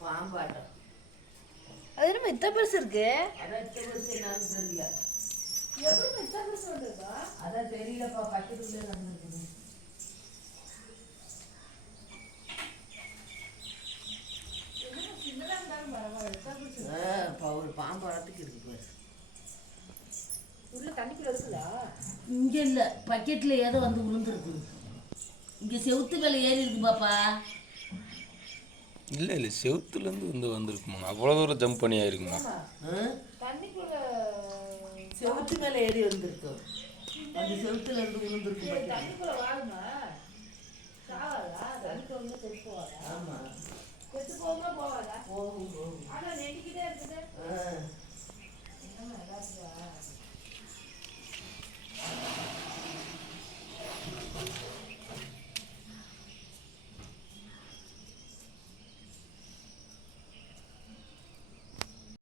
பாம்பாட்டம். அது என்ன இத்தனை பெருசு இருக்கு? அதான் இத்தனை பெருசு என்னன்னு தெரியல. எப்படி இத்தனை பெருசு வந்துருக்கா? அதான் தெரியலப்பா, பக்கத்துக்குள்ளே நடந்துருக்குது. சின்னதாக இருந்தாலும் பரவாயில்ல, இத்தனை பெருசு. ஒரு பாம்பு வரத்துக்கு இருக்கு பாரு. உள்ள தண்ணிக்குள்ள இருக்குதா? இங்கே இல்லை, பக்கெட்டில் ஏதோ வந்து விழுந்துருக்கு. இங்கே செவுத்து மேலே ஏறி இருக்கு பாப்பா. இல்லை இல்லை, செவுத்துலேருந்து வந்திருக்குமா? அவ்வளோ தூரம் ஜம்ப் பண்ணி ஆயிருக்குமா? தண்ணிக்குள்ள செவுத்து மேலே ஏறி வந்திருக்கு. அந்த செவுத்துல இருந்து விழுந்துருக்கு. தண்ணிக்குள்ள வாழுமா? சாவாதா? தண்ணிக்குள்ள செத்து போவாதா? ஆமாம்.